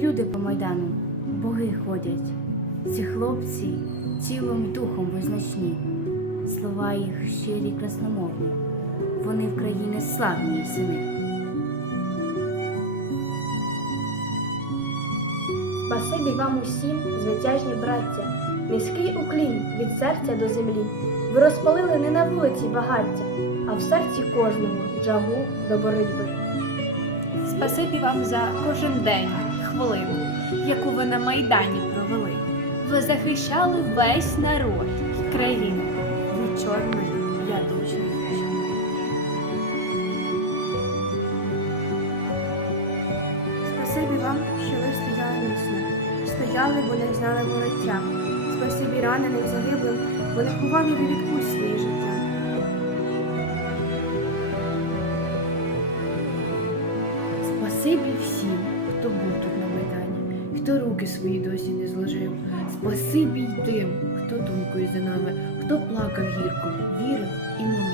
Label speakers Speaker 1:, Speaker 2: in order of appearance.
Speaker 1: люди по майдану, боги ходять. Ці хлопці тілом й духом визначні, слова їх щирі красномовні, вони в країни славні сини.
Speaker 2: Спасибі вам усім, звитяжні браття, низький уклін від серця до землі. Ви розпалили не на вулиці багаття, а в серці кожному жагу до боротьби.
Speaker 3: Спасибі вам за кожен день, хвилину, яку ви на Майдані провели. Ви захищали весь народ і країну від чорної ядучої чуми.
Speaker 4: Спасибі вам, що ви стояли міцно, стояли, бо не знали вороття. Спасибі раненим загиблим, бо не ховав я від своє життя.
Speaker 5: Спасибі всім, хто був тут на Майдані, хто руки свої досі не зложив. Спасибі й тим, хто думкою за нами, хто плакав гірко, вірив і молив.